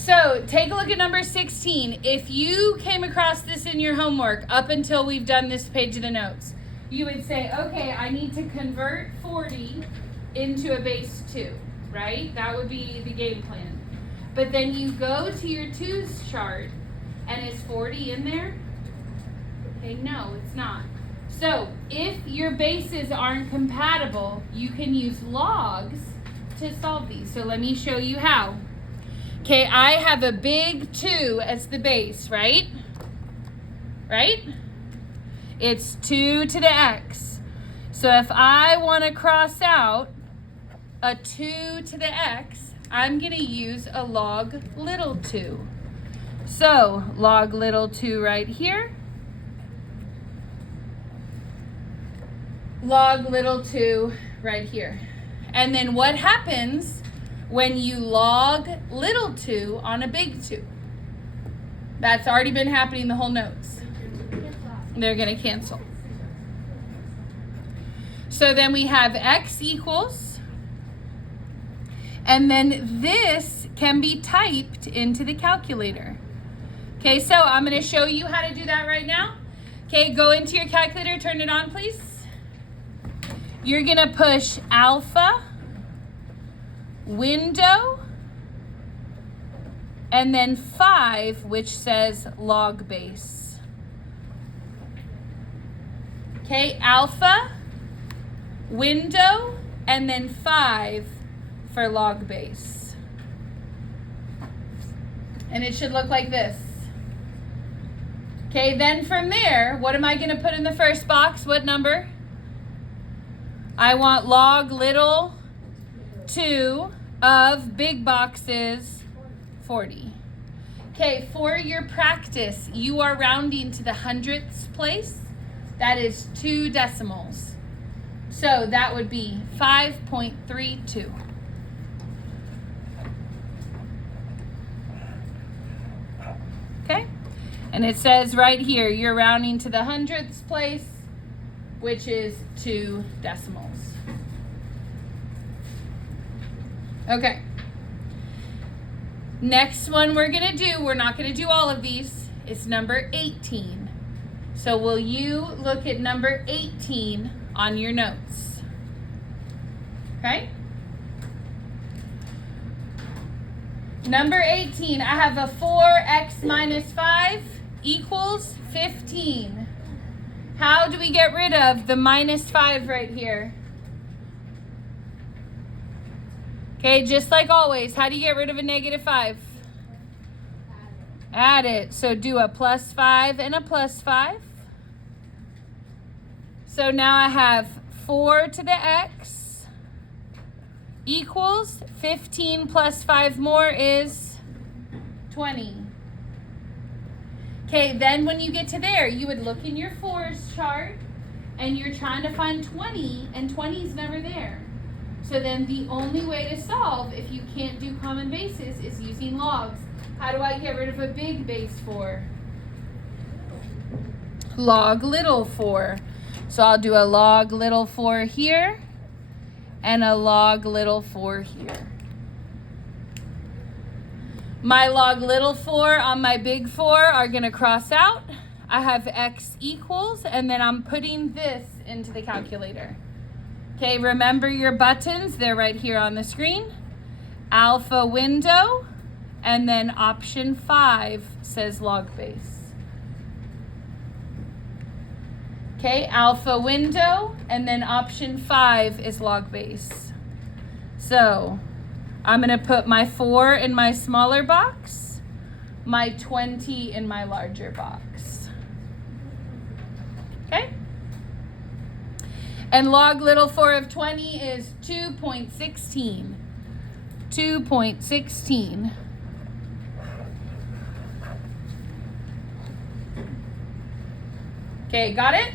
So take a look at number 16. If you came across this in your homework up until we've done this page of the notes, you would say, okay, I need to convert 40 into a base 2, right? That would be the game plan. But then you go to your 2's chart, and is 40 in there? Okay, no, it's not. So if your bases aren't compatible, you can use logs to solve these. So let me show you how. Okay, I have a big 2 as the base, right? Right? It's 2 to the x. So if I want to cross out a 2 to the x, I'm going to use a log little 2. So log little 2 right here. Log little 2 right here. And then what happens when you log little 2 on a big 2? That's already been happening the whole notes. They're going to cancel. So then we have x equals, and then this can be typed into the calculator. Okay, so I'm going to show you how to do that right now. Okay, go into your calculator, turn it on, please. You're going to push alpha, window, and then 5, which says log base. Okay, alpha, window, and then 5 for log base. And it should look like this. Okay, then from there, what am I going to put in the first box? What number? I want log little 2 of big boxes 40. Okay, for your practice, you are rounding to the hundredths place. That is 2 decimals. So that would be 5.32. Okay, and it says right here, you're rounding to the hundredths place, which is 2 decimals. Okay. Next one we're going to do, we're not going to do all of these, it's number 18. So will you look at number 18 on your notes? Okay? Number 18, I have a 4x minus 5 equals 15. How do we get rid of the minus 5 right here? Okay, just like always, how do you get rid of a negative 5? Add it. So do a plus 5 and a plus 5. So now I have 4 to the x equals 15 plus 5 more is 20. Okay, then when you get to there, you would look in your 4's chart and you're trying to find 20 and 20 is never there. So then the only way to solve if you can't do common bases is using logs. How do I get rid of a big base 4? Log little 4. So I'll do a log little 4 here and a log little 4 here. My log little 4 on my big 4 are going to cross out. I have x equals, and then I'm putting this into the calculator. Okay, remember your buttons. They're right here on the screen. Alpha window, and then option 5 says log base. Okay, alpha window, and then option 5 is log base. So I'm going to put my 4 in my smaller box, my 20 in my larger box. Okay? And log little 4 of 20 is 2.16. 2.16. Okay, got it?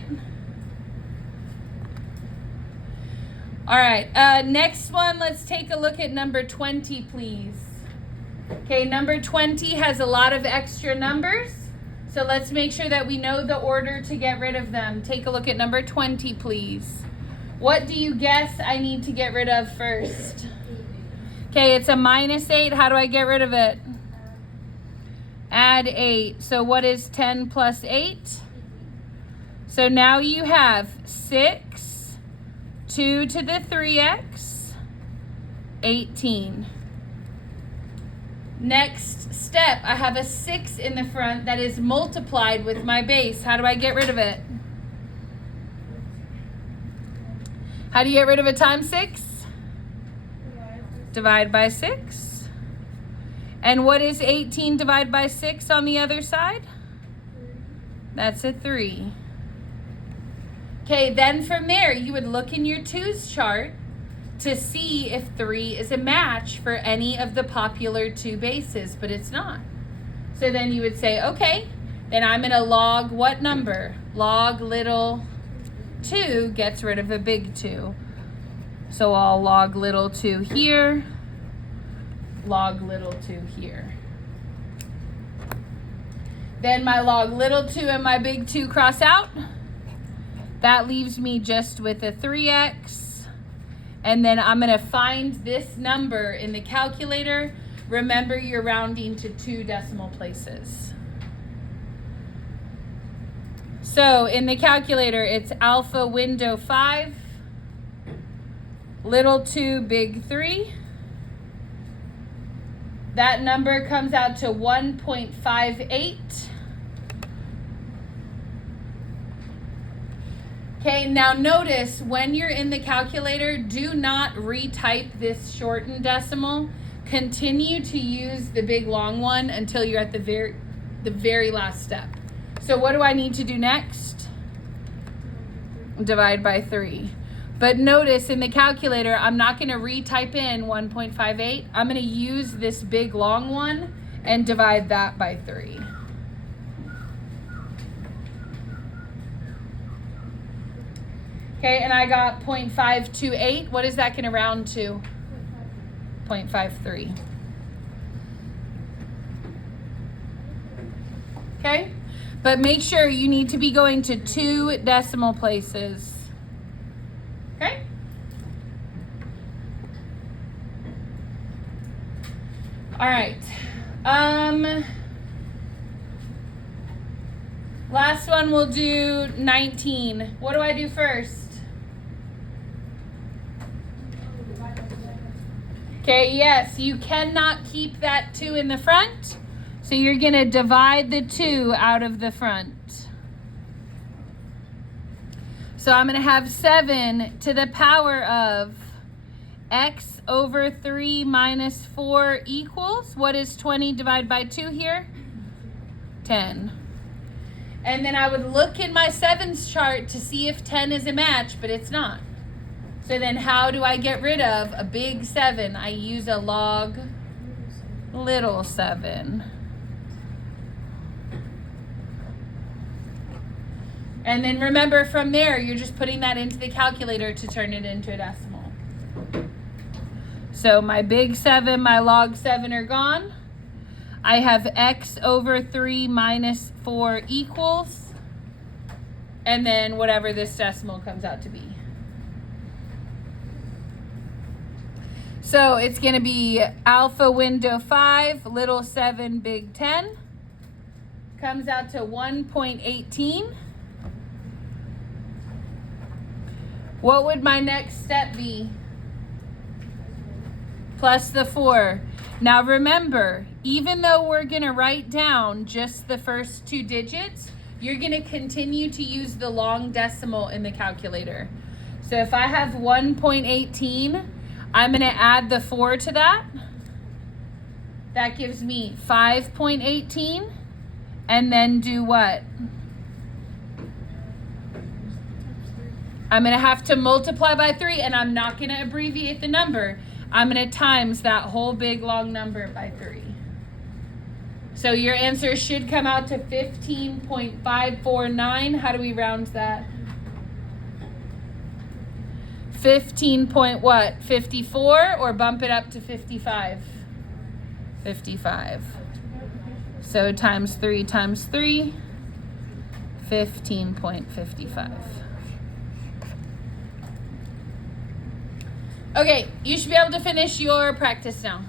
All right, next one, let's take a look at number 20, please. Okay, number 20 has a lot of extra numbers, so let's make sure that we know the order to get rid of them. Take a look at number 20, please. What do you guess I need to get rid of first? Okay, it's a minus 8. How do I get rid of it? Add 8. So what is 10 plus 8? So now you have 6, 2 to the 3x, 18. Next step, I have a 6 in the front that is multiplied with my base. How do I get rid of it? How do you get rid of a times 6? Divide by 6. And what is 18 divided by 6 on the other side? That's a 3. Okay, then from there, you would look in your 2's chart to see if 3 is a match for any of the popular 2 bases, but it's not. So then you would say, okay, then I'm going to log what number? Log little 2 gets rid of a big 2. So I'll log little 2 here, log little 2 here. Then my log little 2 and my big 2 cross out. That leaves me just with a 3x. And then I'm going to find this number in the calculator. Remember, you're rounding to 2 decimal places. So in the calculator, it's alpha window 5, little 2, big 3. That number comes out to 1.58. Okay, now notice when you're in the calculator, do not retype this shortened decimal. Continue to use the big long one until you're at the very last step. So what do I need to do next? Divide by 3. But notice in the calculator, I'm not going to retype in 1.58. I'm going to use this big long one and divide that by 3. Okay, and I got 0.528. What is that going to round to? 0.53. Okay, but make sure you need to be going to 2 decimal places. Okay? All right. Last one we'll do 19. What do I do first? Okay, yes, you cannot keep that 2 in the front. So you're going to divide the 2 out of the front. So I'm going to have 7 to the power of x over 3 minus 4 equals, what is 20 divided by 2 here? 10. And then I would look in my 7's chart to see if 10 is a match, but it's not. So then how do I get rid of a big 7? I use a log little 7. And then remember from there, you're just putting that into the calculator to turn it into a decimal. So my big 7, my log 7 are gone. I have x over 3 minus 4 equals, and then whatever this decimal comes out to be. So it's going to be alpha window 5, little 7, big 10. Comes out to 1.18. What would my next step be? Plus the 4. Now remember, even though we're going to write down just the first 2 digits, you're going to continue to use the long decimal in the calculator. So if I have 1.18, I'm going to add the 4 to that. That gives me 5.18. And then do what? I'm going to have to multiply by 3, and I'm not going to abbreviate the number. I'm going to times that whole big long number by 3. So your answer should come out to 15.549. How do we round that? 15 point what? 54, or bump it up to 55? 55. So times 3 times 3, 15.55. Okay, you should be able to finish your practice now.